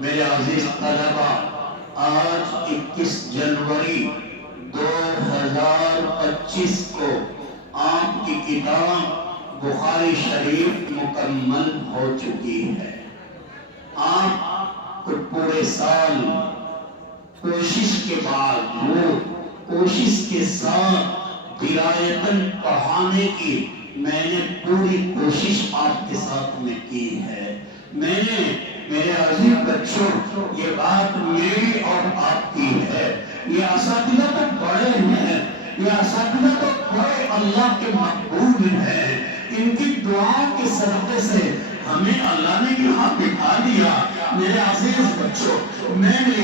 میرے عزیز طلبہ، آج 21 جنوری 2025 کو آپ کی کتاب بخاری شریف مکمل ہو چکی ہے۔ آپ کو پورے سال کوشش کے بعد، کوشش کے ساتھ درایتاً پڑھانے کی میں نے پوری کوشش آپ کے ساتھ میں کی ہے۔ میں نے میرے عزیز بچوں، یہ بات میری اور آپ کی ہے۔ یہ اساتذہ تو بڑے ہیں، یہ اساتذہ تو بڑے اللہ کے محبوب ہیں۔ ان کی دعا کے صدقے سے ہمیں اللہ نے یہاں بٹھا دیا۔ میرے عزیز بچوں، میں نے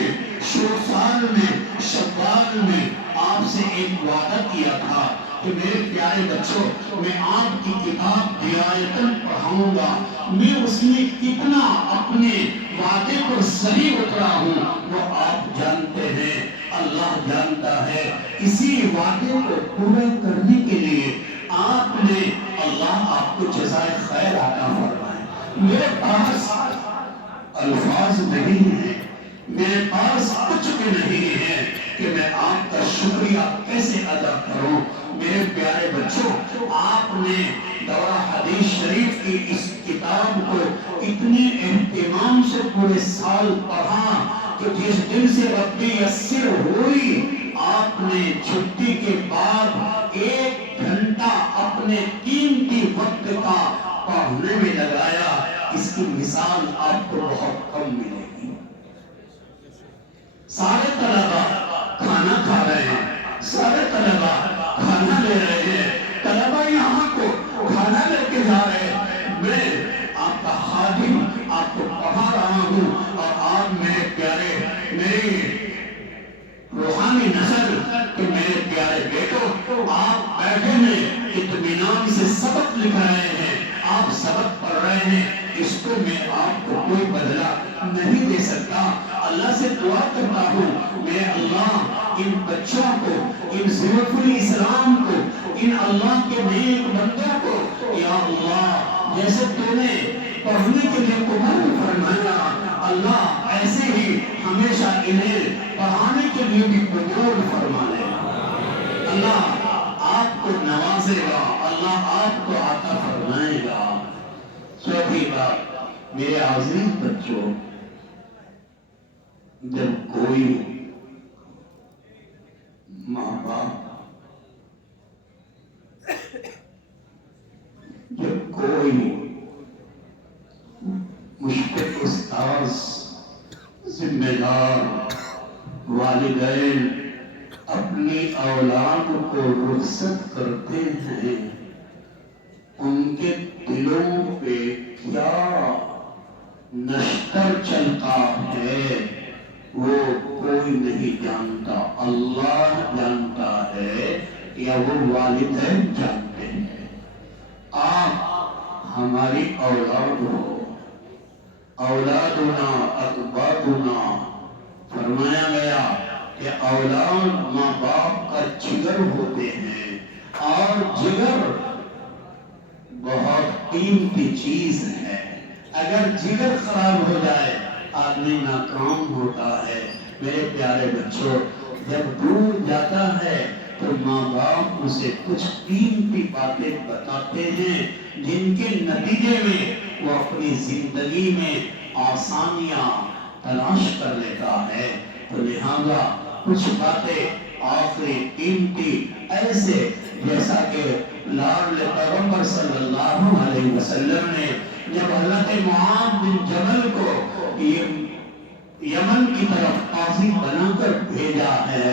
سال میں شوال میں آپ سے ایک وعدہ کیا تھا کہ میرے پیارے بچوں، میں آپ کی کتاب درایتاً پڑھاؤں گا۔ میں اس میں کتنا اپنے وعدے پر صحیح اترا ہوں وہ آپ جانتے ہیں، اللہ جانتا ہے۔ اسی وعدے کو پورا کرنے کے لیے آپ نے، اللہ آپ کو جزائے خیر عطا فرمائے۔ میرے پاس الفاظ نہیں ہیں، میرے پاس کچھ بھی نہیں ہے کہ میں آپ کا شکریہ کیسے ادا کروں۔ میرے پیارے بچوں، آپ نے دورہ حدیث شریف کی اس کتاب کو اتنے اہتمام سے پورے سال پڑھا کہ جس دن سے ربی یسر ہوئی، آپ نے چھٹی کے بعد 1 گھنٹہ اپنے قیمتی وقت کا پڑھنے میں لگایا۔ اس کی مثال آپ کو بہت کم ملے گی۔ سارے طلبہ کھانا کھا رہے ہیں، سارے طلبہ کھانا لے رہے ہیں، طلبہ یہاں کو کھانا لے کے جا رہے ہیں۔ میں آپ کا خادم آپ کو پڑھا رہا ہوں، اور آپ میرے پیارے، میری روحانی نسل کہ میرے پیارے بیٹو، آپ بیٹھے ہیں، اطمینان سے سبق لکھ رہے ہیں، آپ سبق پڑھ رہے ہیں۔ اس کو میں آپ کو کوئی بدلہ نہیں دے سکتا۔ اللہ سے دعا کرتا ہوں، میرے اللہ ان بچوں کو، ان ضیوف الاسلام کو، ان اللہ کے نیک بندوں کو، یا اللہ جیسے تو نے پڑھنے کے لیے قبول فرمایا، اللہ ایسے ہی ہمیشہ انہیں پڑھانے کے لیے بھی قبول فرما لے۔ اللہ آپ کو نوازے گا، اللہ آپ کو عطا فرمائے گا۔ چوتھی بات، میرے عزیز بچوں، جب کوئی ماں باپ، جب کوئی مشفق استاذ، ذمہ دار والدین اپنی اولاد کو رخصت کرتے ہیں، ان کے دلوں پہ کیا نشتر چلتا ہے وہ کوئی نہیں جانتا، اللہ جانتا ہے یا وہ والدین جانتے ہیں۔ آپ ہماری اولاد ہو، اولادنا اکبادنا، فرمایا گیا کہ اولاد ماں باپ کا جگر ہوتے ہیں، اور جگر بہت قیمتی چیز ہے۔ اگر جگر خراب ہو جائے آدمی ناکام ہوتا ہے۔ میرے پیارے بچوں، جب دور جاتا ہے تو ماں باپ اسے کچھ قیمتی باتیں بتاتے ہیں جن کے نتیجے میں وہ اپنی زندگی میں آسانیاں تلاش کر لیتا ہے۔ تو لہذا کچھ باتیں آخری قیمتی ایسے، جیسا کہ لاڈلے پیغمبر صلی اللہ علیہ وسلم نے جب حضرت معاذ بن جبل کو یمن کی طرف قاضی بنا کر بھیجا ہے،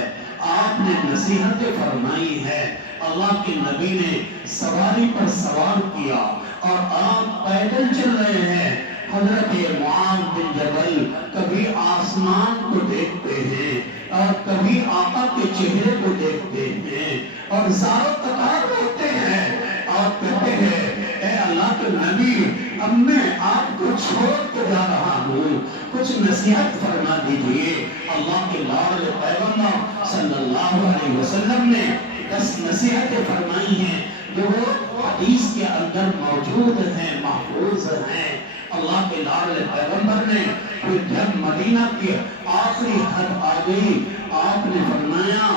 آپ نے نصیحتیں فرمائی ہے، اللہ کے نبی نے سواری پر سوار کیا اور آپ پیدل چل رہے ہیں۔ حضرت معاذ بن جبل کبھی آسمان کو دیکھتے ہیں اور کبھی آقا کے چہرے کو دیکھتے ہیں اور زاروں قطار روتے ہیں اور کہتے ہیں، اے اللہ کے نبی، اب میں آپ کو چھوڑ کے جا رہا ہوں، کچھ نصیحت فرما دیجئے۔ اللہ کے لاڈلے پیغمبر صلی اللہ علیہ وسلم نے 10 نصیحتیں فرمائی ہیں جو وہ حدیث کے اندر موجود ہیں، محفوظ ہیں۔ اللہ کے لاڈلے پیغمبر نے پھر جب مدینہ کی آخری حد آ گئی آپ نے فرمایا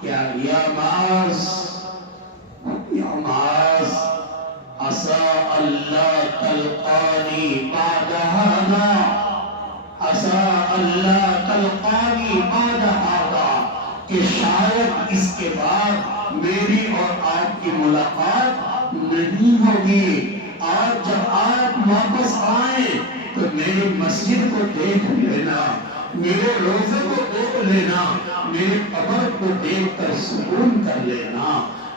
کیا یا معاذ عسى ألا تلقاني بعد هذا عسى ألا تلقاني بعد هذا کہ شاید اس کے بعد میری اور آپ کی ملاقات نہیں ہوگی، اور جب آپ واپس آئیں تو میری مسجد کو دیکھ لینا، میرے روزے کو دیکھ لینا، میرے قبر کو دیکھ کر سکون کر لینا۔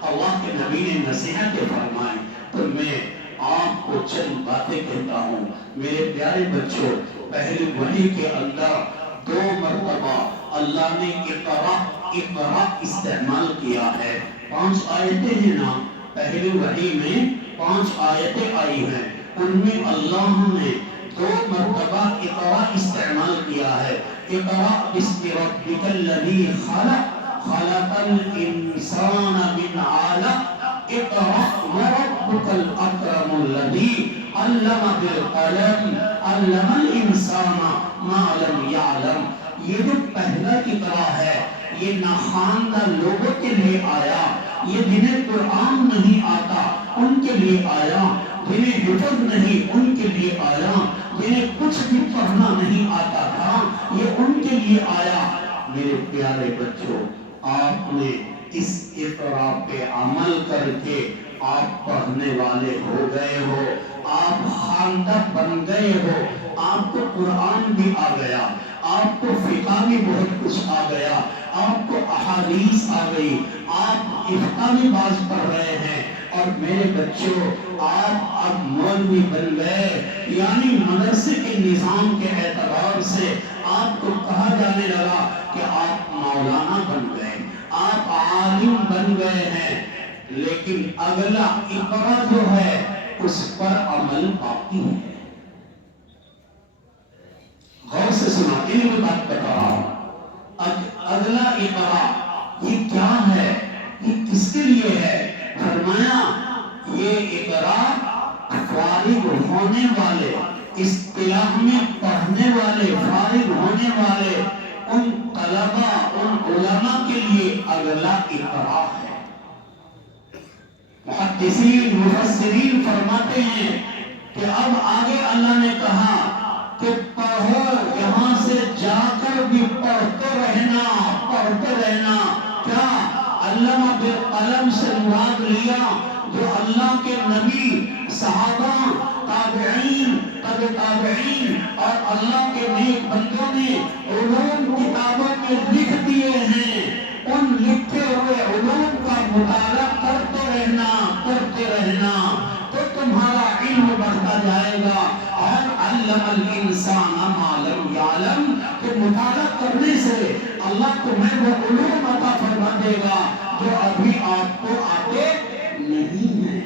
اللہ کے نبی نے نصیحتیں فرمائی تو میں آپ کو چند باتیں کہتا ہوں۔ میرے پیارے بچوں، پہلی وحی کے اندر 2 مرتبہ اللہ نے اقرا استعمال کیا ہے۔ 5 آیتیں ہیں نا، پہلی وحی میں 5 آیتیں آئی ہیں، ان میں اللہ نے 2 مرتبہ اقرا استعمال کیا ہے۔ اقرا باسم ربک الذی خلق خلق الانسان من علق اقرأ وربك الاکرم الذی علم بالقلم علم الانسان ما لم يعلم۔ یہ جو پہلا اقرا ہے یہ ناخواندہ لوگوں کے لیے آیا، یہ جنہیں قرآن نہیں آتا ان کے لیے آیا، جنہیں حفظ نہیں ان کے لیے آیا، جنہیں کچھ بھی پڑھنا نہیں آتا تھا یہ ان کے لیے آیا۔ میرے پیارے بچوں، آپ نے اس اقرا پہ عمل کر کے آپ پڑھنے والے ہو گئے ہو، آپ خواندہ بن گئے ہو، آپ کو قرآن بھی آ گیا، آپ کو فقہ بھی بہت کچھ آ گیا، آپ کو احادیث آ گئی، آپ افقہ بھی باز پڑھ رہے ہیں، اور میرے بچوں آپ اب مولوی بن گئے، یعنی مدرسے کے نظام کے اعتبار سے آپ کو کہا جانے لگا کہ آپ مولانا بن گئے، آپ عالم بن گئے ہیں، لیکن اگلا اقرا جو ہے اس پر عمل باقی ہے۔ غور سے سنا، علم بات بتا رہا ہوں۔ اگلا اقرا یہ کیا ہے، یہ کس کے لیے ہے؟ فرمایا یہ اقرا فارغ ہونے والے، اصطلاح میں پڑھنے والے، فارغ ہونے والے ان طلبہ ان علماء کے لیے اگلا اقرا ہے۔ محدثین مفسرین فرماتے ہیں کہ اب آگے اللہ نے کہا کہ پڑھو، یہاں سے جا کر بھی پڑھتے رہنا، پڑھتے رہنا۔ کیا علامہ بالقلم سے مراد لیا جو اللہ کے نبی، صحابہ، تابعین، تبع تابعین اور اللہ کے نیک بندوں نے علوم کتابوں میں لکھ دیے ہیں، ان لکھے ہوئے علوم کا مطالعہ کرتے رہنا، کرتے رہنا، تو تمہارا علم بڑھتا جائے گا۔ اور علم الانسان ما لم یعلم، کہ مطالعہ کرنے سے اللہ تمہیں وہ علوم عطا فرما دے گا جو ابھی آپ کو آتے نہیں ہیں۔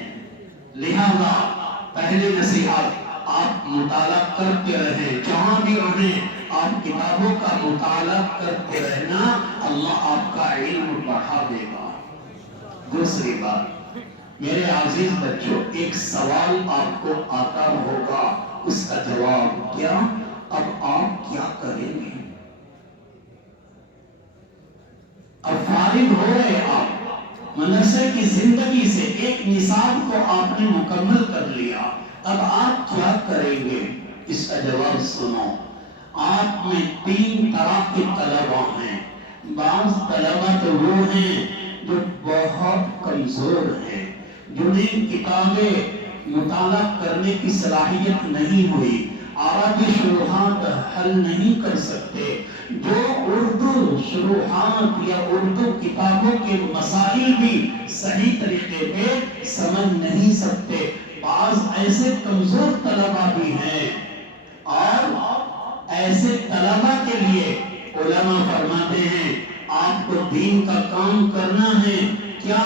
لہذا پہلے نصیحت، آپ مطالعہ کرتے رہیں، جہاں بھی رہیں آپ کتابوں کا مطالعہ کرتے رہنا، اللہ آپ کا علم بڑھا دے گا۔ دوسری بات، میرے عزیز بچوں، ایک سوال آپ کو آتا ہوگا، اس کا جواب کیا؟ اب آپ کیا کریں گے؟ اب فارغ ہو رہے آپ مدرسے کی زندگی سے، ایک نصاب کو آپ نے مکمل کر لیا، اب آپ کیا کریں گے؟ اس کا جواب سنو۔ آپ میں 3 طرح کے طلبہ ہیں۔ بعض طلبہ تو وہ ہیں جو بہت کمزور ہیں، جنہیں کتابیں مطالعہ کرنے کی صلاحیت نہیں ہوئی، عربی شروحات حل نہیں کر سکتے، جو اردو شروحات یا اردو کتابوں کے مسائل بھی صحیح طریقے پہ سمجھ نہیں سکتے۔ بعض ایسے کمزور طلبہ بھی ہیں، اور ایسے طلبہ کے لیے علماء فرماتے ہیں آپ کو دین کا کام کرنا ہے کیا؟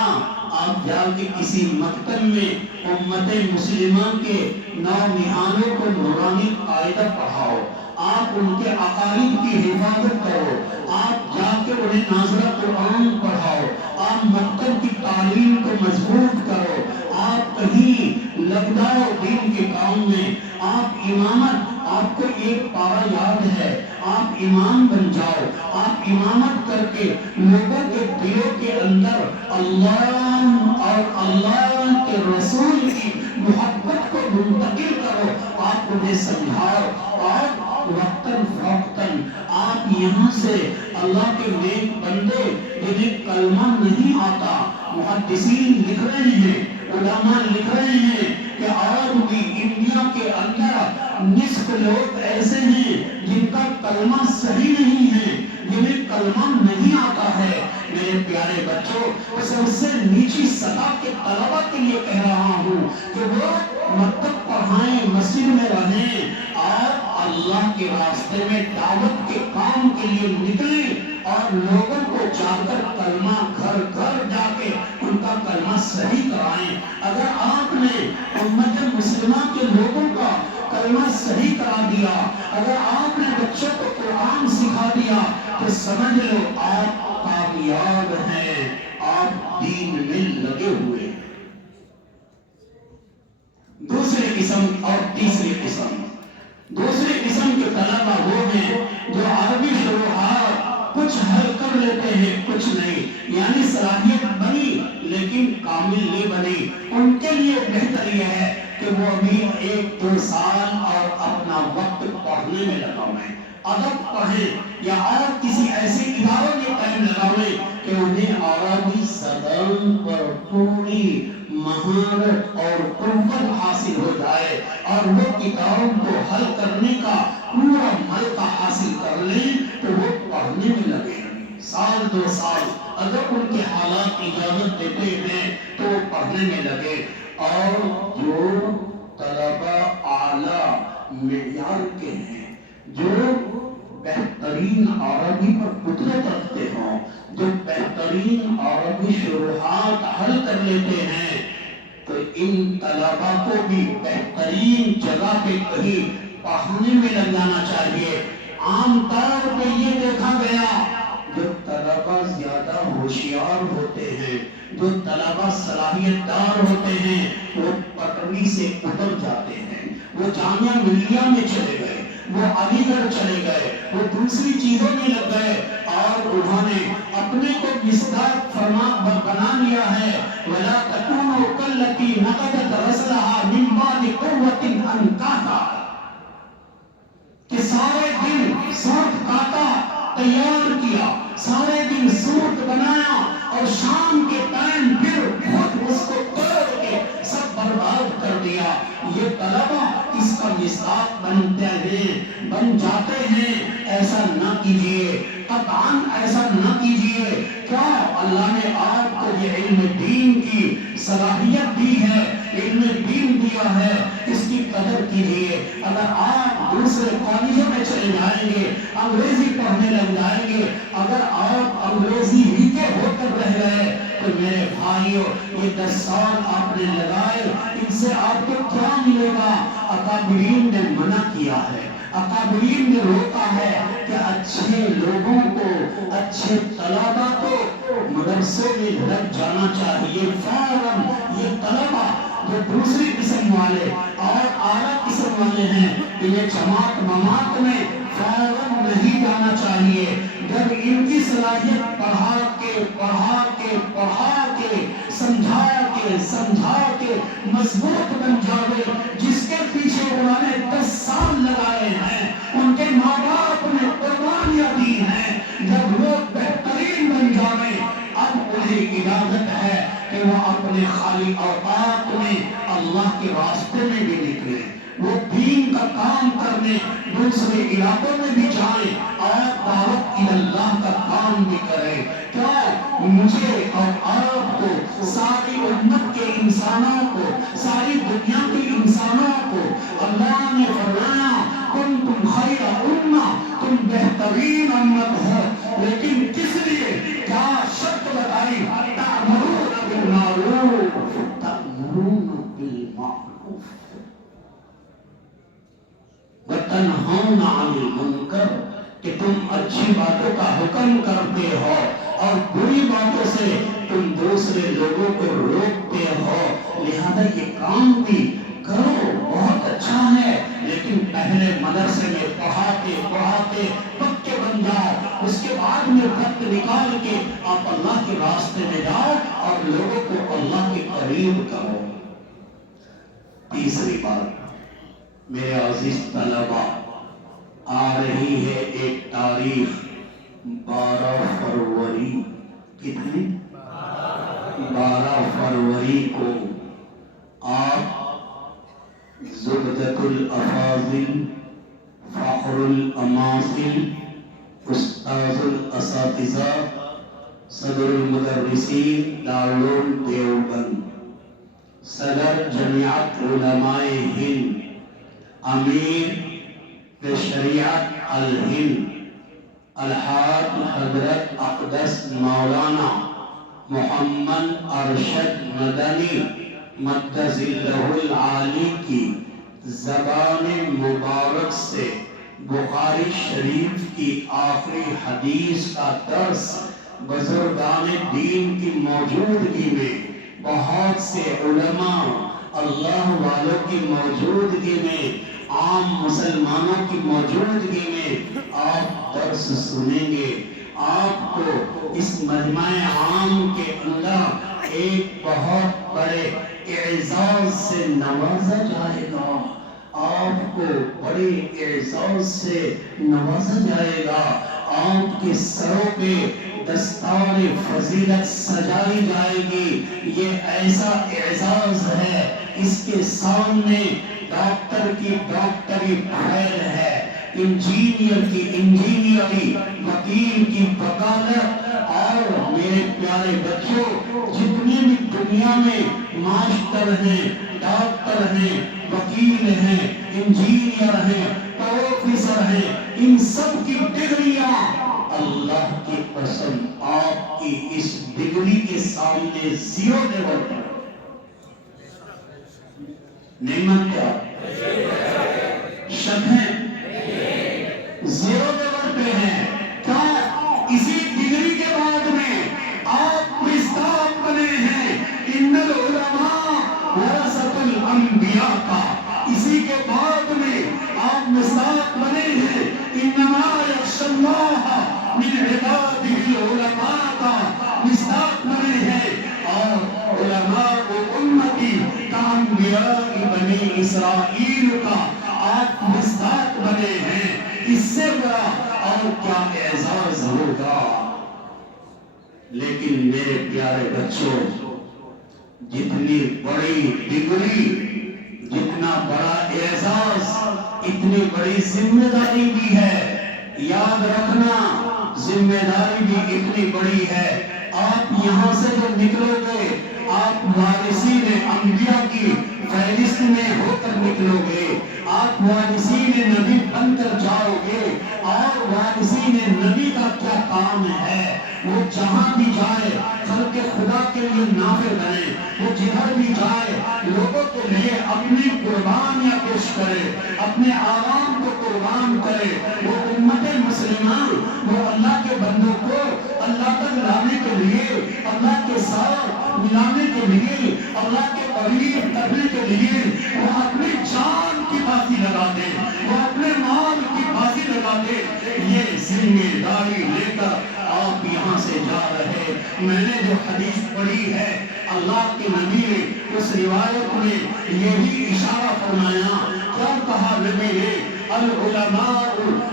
آپ جا کے کسی مکتب میں امت مسلمہ کے نونہالوں کو نورانی قاعدہ پڑھاؤ، آپ ان کے عقائد کی حفاظت کرو، آپ جا کے انہیں ناظرہ قرآن پڑھاؤ، آپ مکتب کی تعلیم کو مضبوط کرو، آپ کہیں لگ جاؤ دین کے کام میں، آپ امامت، آپ کو ایک پارا یاد ہے، آپ امام بن جاؤ، آپ امامت کر کے لوگوں کے دلوں کے اندر اللہ اور اللہ کے رسول کی محبت کو منتقل کرو، آپ انہیں سمجھاؤ، اور وقتاً فوقتاً آپ یہاں سے اللہ کے نیک بندے جنہیں کلمہ نہیں آتا، محدثین لکھ رہے ہیں، علماء لکھ رہے ہیں کہ آج بھی انڈیا کے اندر نصف لوگ ایسے ہیں جن کا کلمہ صحیح نہیں ہے، جنہیں کلمہ نہیں آتا ہے۔ میرے پیارے بچوں، سب سے نیچی سطح کے طلبہ کے لیے کہہ رہا ہوں کہ وہ مکتب پڑھائیں، مسجد میں رہیں، اور اللہ کے راستے میں دعوت کے کام کے لیے نکلیں، اور لوگوں کو جا کر کلمہ گھر گھر جا کے ان کا کلمہ صحیح کرائیں۔ اگر آپ نے امت مسلمہ کے لوگوں کا کلمہ صحیح کرا دیا، اگر آپ نے بچوں کو قرآن سکھا دیا، تو سمجھ لو آپ کامیاب ہیں، آپ دین میں لگے ہوئے ہیں۔ دوسری قسم اور تیسری قسم، دوسری قسم کے طلبہ وہ ہیں جو عربی شروحات کچھ حل کر لیتے ہیں، کچھ نہیں، یعنی صلاحیت بنی لیکن کامل نہیں بنی۔ ان کے لیے بہتر یہ ہے کہ وہ ابھی 1-2 سال اور اپنا وقت پڑھنے میں لگاویں، ادب پڑھیں، یا اور کسی ایسے اداروں میں ٹائم لگاویں کہ انہیں عربی زبان پر پوری مہارت اور قوت حاصل ہو جائے، اور وہ کتابوں کو حل کرنے کا پورا ملکہ حاصل کر لیں، تو وہ پڑھنے میں لگے 1-2 سال، اگر ان کے حالات اجازت دیتے ہیں تو وہ پڑھنے میں لگے۔ اور جو طلبہ اعلیٰ معیار کے ہیں، جو بہترین عربی پر قدرت رکھتے ہوں، جو بہترین عربی شروحات حل کر لیتے ہیں، تو ان طلبہ کو بھی بہترین جگہ پہ کہیں پڑھنے میں لگ جانا چاہیے۔ عام طور پہ یہ دیکھا گیا، جو طلبہ زیادہ ہوشیار ہوتے ہیں، جو طلبہ صلاحیت دار ہوتے ہیں، وہ پٹری سے اتر جاتے ہیں، وہ جامعہ ملیہ میں چلے گئے، وہ علی گڑھ چلے گئے، وہ دوسری چیزوں میں لگ گئے، اور انہوں نے اپنے کو مصداق فرما بنا لیا ہے، وَلَا تَكُونُوا كَالَّتِي نَقَضَتْ غَزْلَهَا مِن بَعْدِ قُوَّةٍ أَنْكَاثًا، کہ سارے دن سوٹ کاٹا، تیار کیا، سارے دن سوٹ بنایا، اور شام کے ٹائم پھر خود اس کو توڑ کے سب برباد کر دیا۔ یہ طلبہ اس کا مصداق بن جاتے ہیں۔ ایسا نہ کیجئے، قطعاً ایسا نہ کیجئے۔ کیا اللہ نے آپ کو یہ علم دین کی صلاحیت دی ہے، علم دین دیا ہے، اس کی قدر کیجئے۔ اگر آپ دوسرے کالجوں میں چلے جائیں گے، انگریزی پڑھنے لگ جائیں گے، اگر آپ انگریزی ہی کے ہو کر رہ گئے، تو میرے بھائیوں، یہ 10 سال آپ نے لگائے، ان سے آپ کو کیا ملے گا؟ اکابرین نے منع کیا ہے، اکابرین نے روکا ہے کہ اچھے لوگوں کو، اچھے طلبہ کو مدرسے میں لگ جانا چاہیے فوراً۔ یہ طلبہ جو دوسری قسم والے اور اعلیٰ قسم والے ہیں، انہیں جماعت مماعت میں فوراً نہیں جانا چاہیے۔ جب ان کی صلاحیت پڑھا کے سمجھا کے مضبوط بن جاوے، جس کے پیچھے انہوں نے 10 سال لگائے ہیں، ان کے ماں باپ نے قربانیاں دی ہیں، جب وہ بہترین بن جاوے، اب انہیں اجازت ہے کہ وہ اپنے خالی اوقات میں اللہ کے راستے میں بھی نکلیں، وہ دین کا کام کرنے دوسرے علاقوں میں بھی جائیں، اور دعوت اللہ کا کام بھی کریں۔ کیا مجھے اور آپ کو، ساری امت کے انسانوں کو، ساری دنیا کے انسانوں کو اللہ نے فرمایا کنتم خیر امہ، تم بہترین امت ہو، لیکن کس لیے؟ کیا شرط بتائی؟ تأمرون بالمعروف، تأمرون بالمعروف وتنہون عن المنکر، کہ تم اچھی باتوں کا حکم کرتے ہو اور بری باتوں سے تم دوسرے لوگوں کو روکتے ہو، لہذا یہ کام بھی کرو، بہت اچھا ہے۔ لیکن پہلے مدرسے میں پڑھاتے پکے بن جاؤ، اس کے بعد میں وقت نکال کے آپ اللہ کے راستے میں جاؤ اور لوگوں کو اللہ کے قریب کرو۔ تیسری بات میرے عزیز طلبہ، آ رہی ہے ایک تاریخ 12 فروری، کتنی؟ 12 فروری کو آپ زبدۃ الافاضل، فخر الاماثل، استاذ الاساتذہ، صدر المدرسین دارالعلوم دیوبند، صدر جمعیت علماء ہند، امیر شریعت الہند، الحاج حضرت اقدس مولانا محمد ارشد مدنی مدظ اللہ العالی کی زبان مبارک سے بخاری شریف کی آخری حدیث کا درس بزرگان دین کی موجودگی میں، بہت سے علماء اللہ والوں کی موجودگی میں، عام مسلمانوں کی موجودگی میں آپ درس سنیں گے۔ آپ کو اس مجمع عام کے اندر ایک بہت بڑے اعزاز سے نوازا جائے گا، آپ کو بڑے اعزاز سے نوازا جائے گا، آپ کے سروں پہ دستار فضیلت سجائی جائے گی۔ یہ ایسا اعزاز ہے، اس کے سامنے ڈاکٹر کی ڈاکٹری فیل ہے، انجینئر کی انجینئری، وکیل کی وکالت، اور میرے پیارے بچوں جتنے بھی دنیا میں ماسٹر ہیں، ڈاکٹر ہیں، وکیل ہیں، انجینئر ہیں، پروفیسر ہیں، ان سب کی ڈگریاں اللہ کی قسم آپ کی اس ڈگری کے سامنے زیرو لیول پر نعمت کیا شک ہے، زیرو لیول پہ ہے۔ کیا اسی ڈگری کے بعد میں آپ مصداق بنے ہیں ان العلماء ورثۃ الانبیاء کا، اسی کے بعد میں آپ مصداق بنے ہیں انما یخشی اللہ من عبادہ العلماء کا، مصداق بنے ہیں، اور علماء امتی کانبیاء بنی اسرائیل کا آپ مصداق بنے ہیں۔ اس سے بڑا اور کیا اعزاز ہوگا؟ لیکن میرے پیارے بچوں، جتنی بڑی ڈگری، جتنا بڑا اعزاز، اتنی بڑی ذمہ داری بھی ہے۔ یاد رکھنا، ذمہ داری بھی اتنی بڑی ہے۔ آپ یہاں سے جو نکلو گے، آپ وارثین انبیاء کی فہرست میں ہو کر نکلو گے، آپ وارثین نبی بن کر جاؤ گے، اور وارثین نبی کا کیا کام ہے؟ وہ جہاں بھی جائے خلق خدا کے لیے نافع بنے، وہ جدھر بھی جائے لوگوں کے لیے اپنی قربانیاں پیش کرے، اپنے عوام کو قربان کرے، وہ امت مسلمہ، وہ اللہ کے بندوں کو اللہ تک لانے کے لیے، اللہ کے ساتھ ملانے کے لیے، اللہ کے قریب کرنے کے لیے وہ اپنی جان کی بازی لگا دے، وہ اپنے مال کی بازی لگا دے۔ یہ ذمہ داری لے کر آپ یہاں سے جا رہے۔ میں نے جو حدیث پڑھی ہے، اللہ کے نبی نے اس روایت میں یہی اشارہ فرمایا، کیا کہا نبی نے؟ العلماء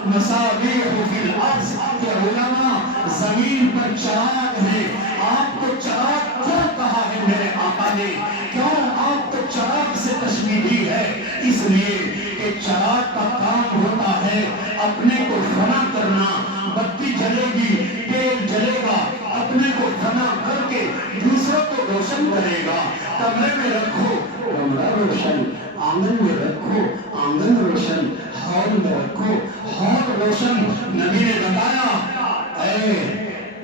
مصابیح فی الارض، کہ علماء زمین پر چراغ ہیں۔ آپ کو چراغ کیوں کہا ہے میرے آقا نے؟ کیوں آپ کو چراغ سے تشبیہ دی ہے؟ اس لیے کہ چراغ کا کام ہوتا ہے اپنے کو فنا کرنا، بتی جلے گی، تیل جلے گا، اپنے کو فنا کر کے دوسروں کو روشن کرے گا۔ کمرے میں رکھو کمرہ روشن، آنگن میں رکھو آنگن روشن، ہال میں رکھو ہال روشن۔ نبی نے بتایا، اے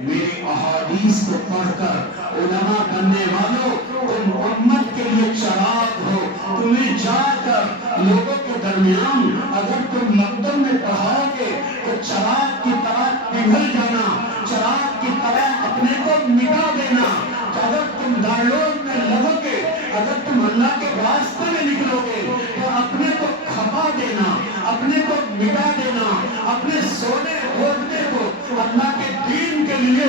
میری احادیث کو پڑھ کر علماء بننے والوں، تم امت کے لیے چراغ ہو۔ تمہیں جا کر لوگوں کے درمیان اگر تم مقدم میں پڑھاؤ گے تو چراغ کی طرح پگھل جانا، چراغ کی طرح اپنے کو مٹا دینا۔ اگر تم دارالعلوم میں لگو گے، اگر تم اللہ کے راستے میں نکلو گے تو اپنے کو کھپا دینا۔ اپنے سونے اوڑھنے کو اللہ کے دین کے لیے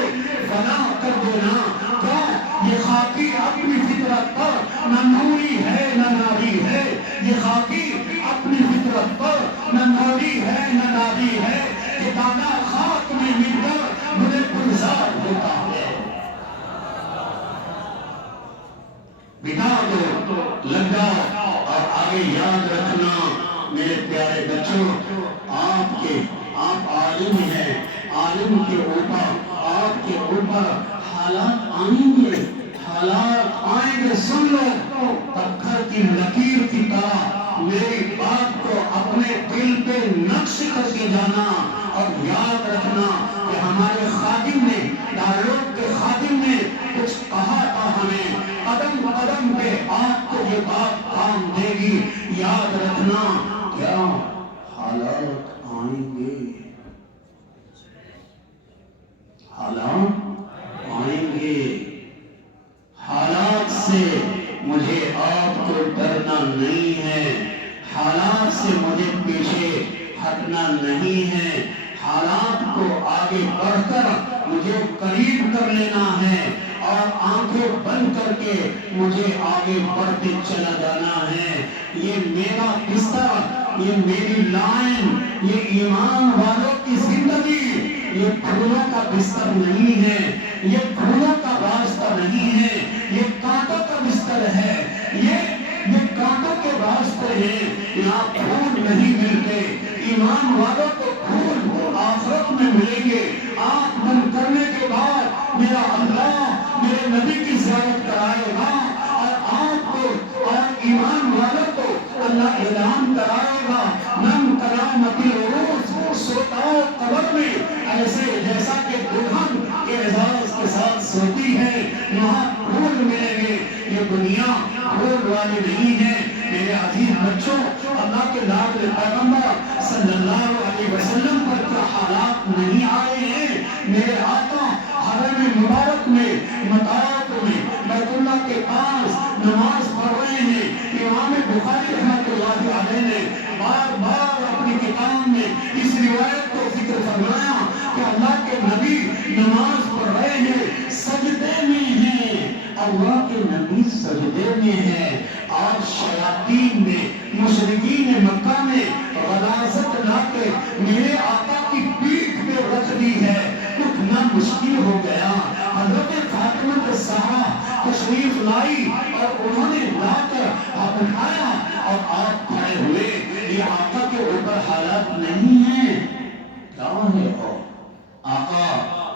فنا کر دینا. کیا یہ خاکی اپنی فطرت پر نہ نوری ہے نہ ناری ہے؟ یہ خاکی اپنی فطرت پر نہ نوری ہے نہ ناری ہے. یہ دانا خاک میں مل کر مجھے گلزار ہوتا ہے. بٹا دو، لگ جاؤ اور آگے یاد رکھنا میرے پیارے بچوں، آپ عالم ہیں، عالم کے اوپر آپ کے اوپر حالات آئیں گے، حالات آئیں گے. سن لو، پتھر کی لکیر کی طرح میری بات کو اپنے دل پہ نقش کر کے جانا اور یاد رکھنا کہ ہمارے خادم نے، دارالعلوم کے خادم نے کچھ کہا تھا ہمیں. قدم قدم پہ آپ کو یہ بات کام دے گی. یاد رکھنا کیا حالات آئیں گے، حالات آئیں گے. حالات سے مجھے آپ کو ڈرنا نہیں ہے، حالات سے مجھے پیچھے ہٹنا نہیں ہے. حالات کو آگے بڑھ کر مجھے قریب کر لینا ہے اور آنکھیں بند کر کے مجھے آگے بڑھتے چلا جانا ہے. یہ میرا بستر، یہ میری لائن، یہ ایمان والوں کی زندگی یہ پھولوں کا بستر نہیں ہے، یہ پھولوں کا راستہ نہیں ہے، یہ کانٹوں کا بستر ہے. یہ کانٹوں کے راستے ہیں، یہاں پھول نہیں ملتے. ایمان والوں کو پھول آخرت میں ملیں گے. آنکھ بند کرنے کے بعد میرا اللہ میرے نبی کی زیارت کرائے گا اور آپ کو اور ایمان والوں کو اللہ اعلان کرائے گا، من کرامتی العروس، سوتاؤ قبر میں ایسے جیسا کہ دلہن کے اعزاز کے ساتھ سوتی ہے، وہاں پھول ملیں گے. یہ دنیا پھول والی نہیں ہے. میرے عزیز بچوں، اللہ کے لاڈلے پیغمبر صلی اللہ علیہ وسلم پر کیا حالات نہیں آئے ہیں؟ میرے آقا حرم مبارک میں، مطاف میں، بیت اللہ کے پاس نماز پڑھ رہے ہیں. امام بخاری رحمۃ اللہ علیہ نے بار بار اپنی کتاب میں اس روایت کو ذکر فرمایا کہ اللہ کے نبی نماز پڑھ رہے ہیں، سجدے میں ہیں. اللہ کے نبی سجدے میں ہیں. آج شیاطین نے، مشرکین مکہ نے غلاظت لا کے میرے آقا کی پیٹھ پہ رکھ دی ہے. اٹھنا مشکل ہو گیا. حضرت فاطمہ الزہرا تشریف لائی اور انہوں نے لا کر اٹھایا اور آپ کھڑے ہوئے. یہ آقا کے اوپر حالات نہیں ہیں. کیا ہے آقا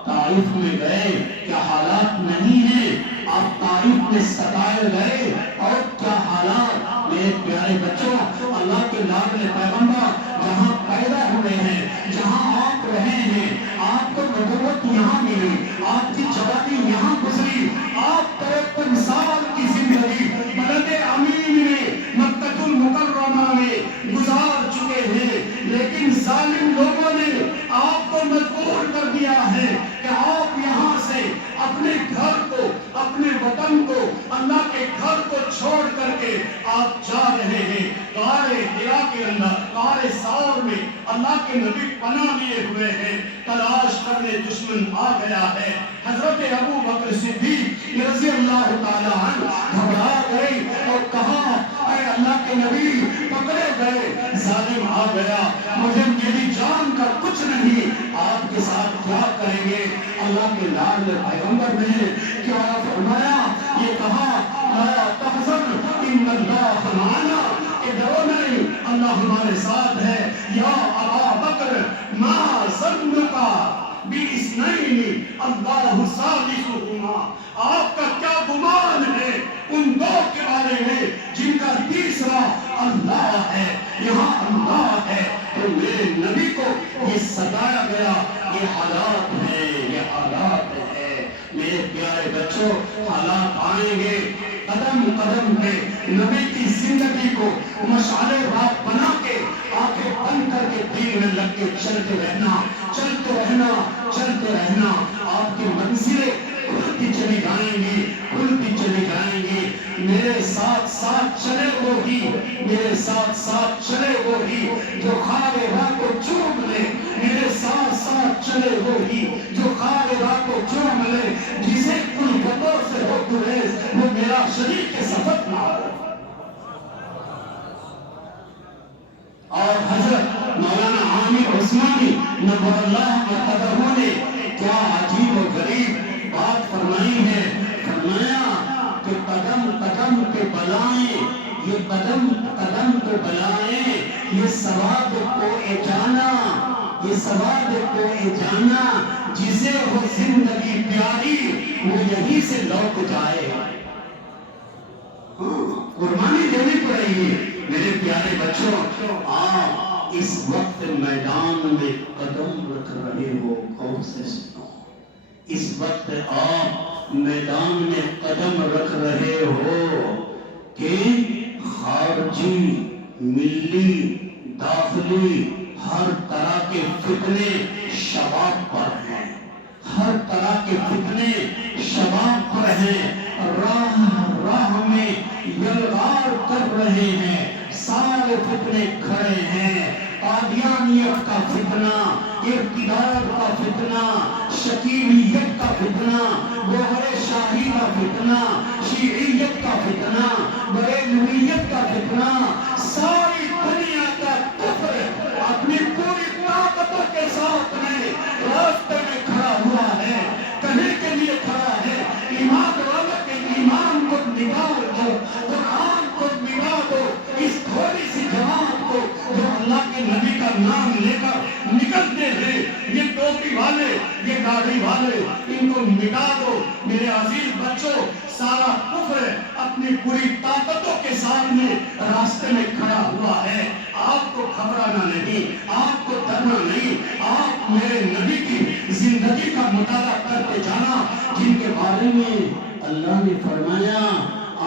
طائف میں گئے، کیا حالات نہیں ہیں؟ آپ طائف میں ستائے گئے اور کیا حالات؟ میرے پیارے بچوں، اللہ کے لاڈلے پیغمبر جہاں پیدا ہوئے ہیں، جہاں آپ رہے ہیں، آپ کو نبوت یہاں ملی، آپ کی جوانی یہاں گزری. آپ 53 سال کی زندگی بلد امین میں، مکہ المکرمہ میں گزار چکے ہیں، لیکن ظالم لوگوں نے آپ کو مجبور کر دیا ہے کہ آپ یہاں سے اپنے گھر کو، اپنے وطن کو، اللہ کے گھر کو چھوڑ کر کے آپ جا رہے ہیں. غار حرا کے اندر، غار ثور میں اللہ کے نبی پناہ لیے ہوئے ہیں. تلاش کرنے دشمن آ گیا ہے. حضرت ابو بکر صدیق رضی اللہ تعالیٰ عنہ گھبرا گئے اور کہا اے اللہ کے نبی پکڑے گئے، ظالم آ گیا، مجھے میری جان کا کچھ نہیں، آپ کے ساتھ کیا کریں گے؟ اللہ کے لاڈلے پیغمبر نے کیا فرمایا؟ یہ کہا لا تحزن ان اللہ معنا، کہ ڈرو نہیں، اللہ ہمارے ساتھ ہے. یا ابا بکر ما ظنک باثنین اللہ ثالثہما، آپ کا کیا گمان ہے ان دو کے بارے میں جن کا تیسرا اللہ ہے؟ یہاں اللہ ہے. تو میرے نبی کو یہ ستایا گیا. یہ حالات ہے، یہ حالات ہے. میرے پیارے بچوں، حالات آئیں گے. قدم قدم پہ نبی کی زندگی کو مشعل راہ بنا کے آنکھیں بند کر کے دین میں لگ کے چلتے رہنا، چلتے رہنا، چلتے رہنا. آپ کی منزلیں کھلتی چلی جائیں گی، کھلتی چلی جائیں گی. میرے ساتھ ساتھ چلے وہی، میرے ساتھ ساتھ چلے وہی جو خار راہ کو چوم لے. میرے شریف کے سبق نہ ہو. اور حضرت مولانا عامر عثمانی نور اللہ قدرہ نے کیا عجیب و غریب بات فرمائی ہے. فرمایا کہ قدم قدم پہ بلائیں، یہ قدم قدم پہ بلائیں، یہ ثواب کو جانا، یہ ثواب کو جانا، جسے وہ زندگی پیاری وہ یہیں سے لوٹ جائے. قربانی دینی پڑے گی میرے پیارے بچوں. آپ اس وقت میدان میں قدم رکھ رہے ہو، غور سے سنو. اس وقت آپ میدان میں قدم رکھ رہے ہو کہ خارجی، ملی، داخلی ہر طرح کے فتنے شباب پر ہیں، ہر طرح کے فتنے شباب پر ہیں. راہ میں یلغار کر رہے ہیں، سارے فتنے کھڑے ہیں. قادیانیت کا فتنہ، ارتداد کا فتنہ، شکیلیت کا فتنہ، گوہر شاہی کا فتنہ، شیعیت کا فتنہ، بریلویت کا فتنہ، ساری دنیا کا کفر اپنی پوری طاقتوں کے ساتھ میں راستے میں کھڑا ہوا ہے. کہنے کے لیے کھڑا ہے ایمان والوں کے ایمان کو نگاہ دو، قرآن کو نگاہ دو. اس تھوڑی سی جماعت کو جو اللہ کے نبی کا نام لے کر نکلتے ہیں، یہ ٹوپی والے، یہ داڑھی والے، ان کو مٹا دو. میرے عزیز بچوں، سارا کفر اپنی پوری طاقتوں کے سامنے راستے میں کھڑا ہوا ہے. آپ کو گھبرانا نہیں، آپ کو ڈرنا نہیں. آپ میرے نبی کی زندگی کا مطالعہ کرتے جانا، جن کے بارے میں اللہ نے فرمایا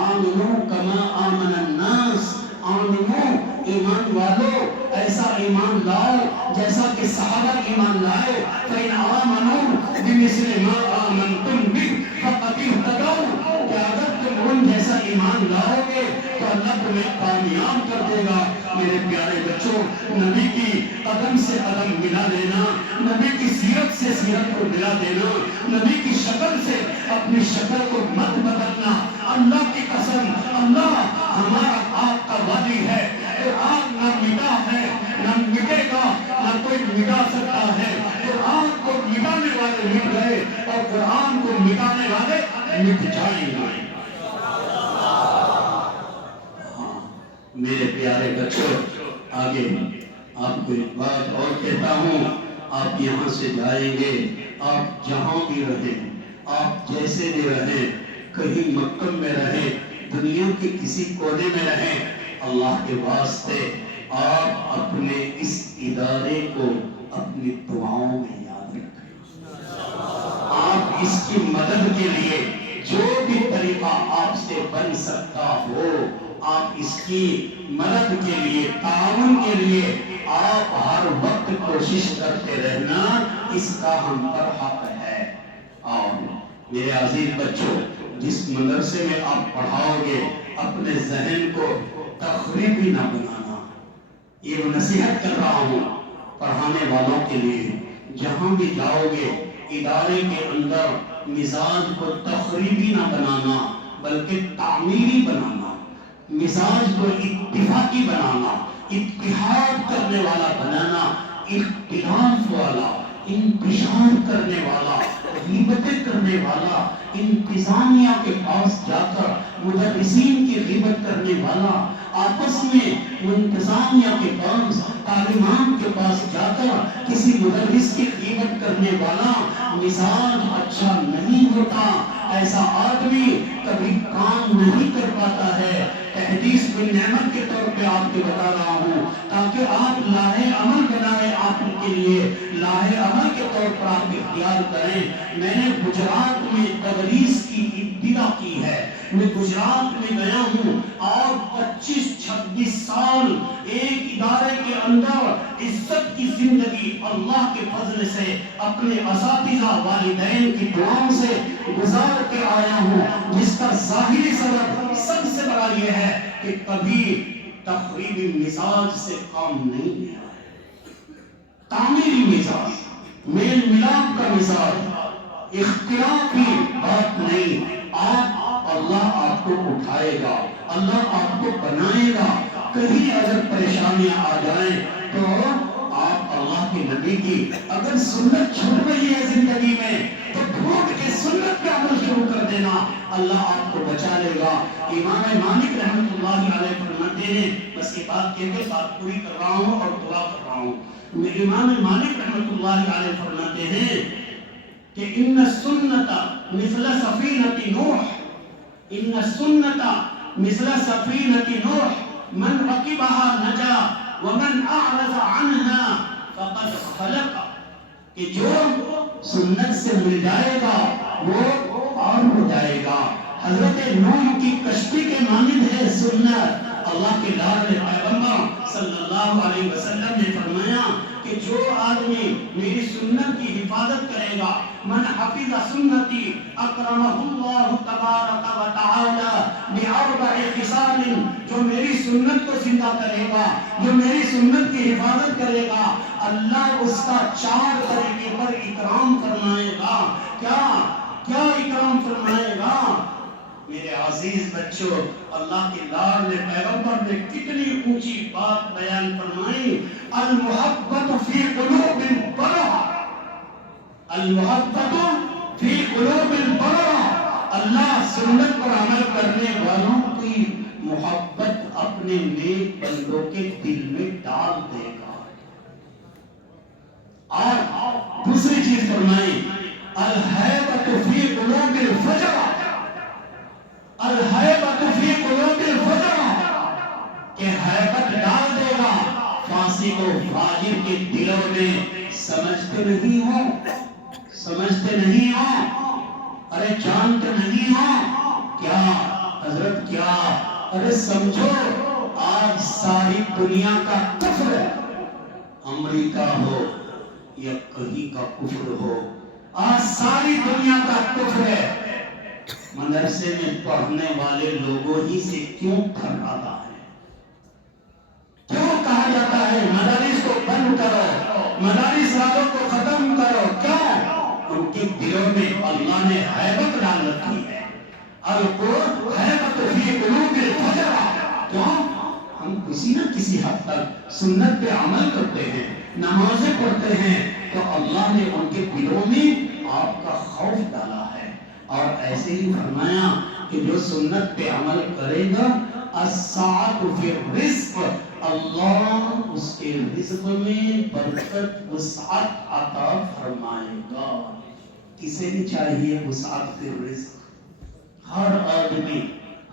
آمنو کما آمن الناس. آمنو، ایمان والو، ایسا ایمان لاؤ جیسا کہ صحابہ ایمان لائے. فَإِنْ آمَنُوا بِمِثْلِ مَا آمَنْتُمْ بِهِ فَقَدِ اهْتَدَوْا. کہ اگر تم ان جیسا ایمان لاؤ گے تو اللہ تمہیں کامیاب کر دے گا. میرے پیارے بچوں، نبی کی قدم سے قدم ملا دینا، نبی کی سیرت سے سیرت کو ملا دینا، نبی کی شکل سے اپنی شکل کو مت بدلنا. اللہ کی قسم، اللہ ہمارا آپ کا ولی ہے. قرآن نہ مٹا ہے، نہ مٹے گا، نہ کوئی مٹا سکتا ہے. قرآن کو مٹانے والے مٹ گئے اور قرآن کو مٹانے والے مٹ جائیں گے. میرے پیارے بچوں، آگے آپ کو ایک بات اور کہتا ہوں. آپ یہاں سے جائیں گے، آپ جہاں بھی رہیں، آپ جیسے بھی رہیں، کہیں مکہ میں رہیں، دنیا کے کسی کونے میں رہیں، اللہ کے واسطے آپ اپنے اس ادارے کو اپنی دعاؤں میں یاد رکھیں. آپ اس کی مدد کے لیے جو بھی طریقہ آپ سے بن سکتا ہو، آپ اس کی مدد کے لیے، تعاون کے لیے آپ ہر وقت کوشش کرتے رہنا. اس کا ہم پر حق ہے. اور میرے عزیز بچوں، جس مدرسے میں آپ پڑھاؤ گے، اپنے ذہن کو تخریبی نہ بنانا. یہ نصیحت کر رہا ہوں پڑھانے والوں کے لیے. جہاں بھی جاؤ گے ادارے کے اندر مزاج کو تخریبی نہ بنانا بلکہ تعمیری بنانا. مزاج کو اتفاقی بنانا، اتحاد کرنے والا بنانا، اختلاف والا، انتشار کرنے والا، غیبتیں کرنے والا، انتظامیہ کے پاس جا کر مدرسین کی غیبت کرنے والا، آپس میں انتظامیہ کے پاس، تعلیمات کے پاس جا کر کسی مدرس کی غیبت کرنے والا مزاج اچھا نہیں ہوتا. ایسا آدمی کبھی کام نہیں کر پاتا ہے. تحدیث بن نعمت کے طور پہ آپ کو بتا رہا ہوں تاکہ آپ لاہے عمل بنائیں. آپ کے لیے لاہے عمل کے طور پر آپ اختیار کریں. میں نے گجرات میں تدریس کی ابتدا کی ہے. میں گجرات میں گیا ہوں اور 25-26 سال ایک ادارے کے اندر عزت کی زندگی اللہ کے فضل سے اپنے اساتذہ والدین کی دعاؤں سے گزار کے آیا ہوں، جس کا ظاہری سبب سب سے بڑا یہ ہے کہ کبھی تخریبی مزاج سے کام نہیں لیا ہے. تعمیری مزاج، میل ملاپ کا مزاج، اختلافی بات نہیں. آپ اللہ آپ کو اٹھائے گا، اللہ آپ کو بنائے گا۔ کہیں اگر پریشانیاں آ جائیں تو آپ اللہ کے نبی کی اگر سنت چھوٹ رہی ہے زندگی میں تو ڈھونڈ کے سنت پہ عمل شروع کر دینا، اللہ آپ کو بچا لے گا۔ امام مالک رحمۃ اللہ علیہ فرماتے ہیں، بس یہ بات کہہ کے بات پوری کر رہا ہوں اور دعا کر رہا ہوں۔ امام مالک رحمۃ اللہ علیہ فرماتے ہیں کہ ان السنت مثل سفینۃ نوح، ان السنت مثل سفینۃ نوح من رکبها نجا ومن اعرض عنها فقد خلق، کہ جو سنت سے مل جائے گا وہ اور ہو جائے گا۔ حضرت نوح کی کشتی کے مانند ہے سنت۔ اللہ کے لاڈلے پیغمبر صلی اللہ علیہ وسلم نے فرمایا کہ جو آدمی میری سنت کی حفاظت کرے گا، من حفظ سنتی اکرمہ اللہ تبارک و تعالی باربع خصال، جو میری سنت کو زندہ کرے گا، جو میری سنت کی حفاظت کرے گا، اللہ اس کا 4 طریقے پر اکرام فرمائے گا۔ کیا اکرام فرمائے گا؟ میرے عزیز بچوں، اللہ کے لاڈلے پیغمبر نے کتنی اونچی بات بیان فرمائی۔ المحبت فی قلوب البررہ، المحبت فی قلوب البررہ، اللہ سنت پر عمل کرنے والوں کی محبت اپنے نیک بندوں کے دل میں ڈال دے گا۔ اور دوسری چیز فرمائی، الہیبۃ فی قلوب الفجرہ، الہیبۃ فی قلوب الفجرہ، کہ ہیبت ڈال دے گا فاسق و فاجر کے دلوں میں۔ سمجھتے نہیں ہو، سمجھتے نہیں ہو، ارے جانتے نہیں ہو کیا حضرت، کیا ارے سمجھو، آج ساری دنیا کا کفر، امریکہ ہو یا کہیں کا کفر ہو، آج ساری دنیا کا کفر ہے۔ مدرسے میں پڑھنے والے لوگوں ہی سے کیوں تھراتا ہے؟ کیوں کہا جاتا ہے مدارس کو بند کرو، مدارس والوں کو ختم کرو؟ کیوں؟ ان کے دلوں میں اللہ نے ہیبت ڈال رکھی ہے۔ الہیبۃ فی قلوب الفجرہ، کیوں؟ ہم کسی نہ کسی حد تک سنت پہ عمل کرتے ہیں، نمازیں پڑھتے ہیں، تو اللہ نے ان کے دلوں میں آپ کا خوف ڈالا ہے۔ اور ایسے ہی فرمایا کہ جو سنت پہ عمل کرے گا، السعۃ فی الرزق، اللہ اس کے رزق میں برکت، وسعت عطا فرمائے گا۔ کسے بھی چاہیے وسعت فی الرزق؟ ہر آدمی،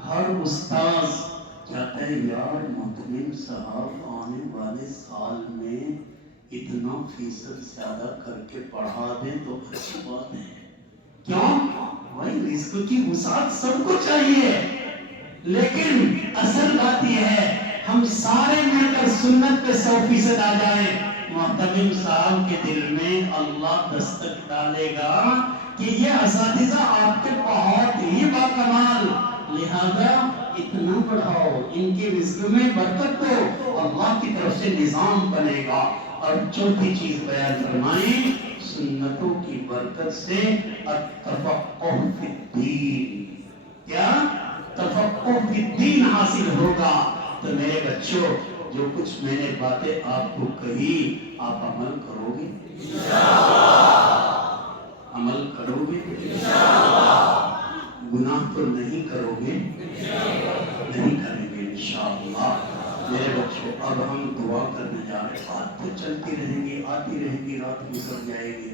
ہر استاذ کہتا ہے یار محترم صاحب آنے والے سال میں اتنا فیصد زیادہ کر کے پڑھا دیں تو اچھی بات ہے۔ کیوں؟ بھائی رزق کی وسعت سب کو چاہیے، لیکن اصل بات یہ ہے ہم سارے مل کر سنت پہ 100% آ جائیں، محتمم صاحب کے دل میں اللہ دستک ڈالے گا کہ یہ اساتذہ آپ کے بہت ہی باکمال، لہذا اتنا پڑھاؤ، ان کے رزق میں برکت دو، اللہ کی طرف سے نظام بنے گا۔ اور چوتھی چیز بیان فرمائیں، سنتوں کی برکت سے التفقہ فی الدین، کیا تفقہ فی الدین حاصل ہوگا۔ تو میرے بچوں، جو کچھ میں نے باتیں آپ کو کہی، آپ عمل کرو گے؟ عمل کرو گے؟ گناہ تو نہیں کرو گے؟ نہیں کریں گے انشاءاللہ۔ میرے بچوں، اب ہم دعا کرنے جا رہے ہیں، بات تو چلتی رہیں گی، آتی رہیں گی، رات گزر جائے گی،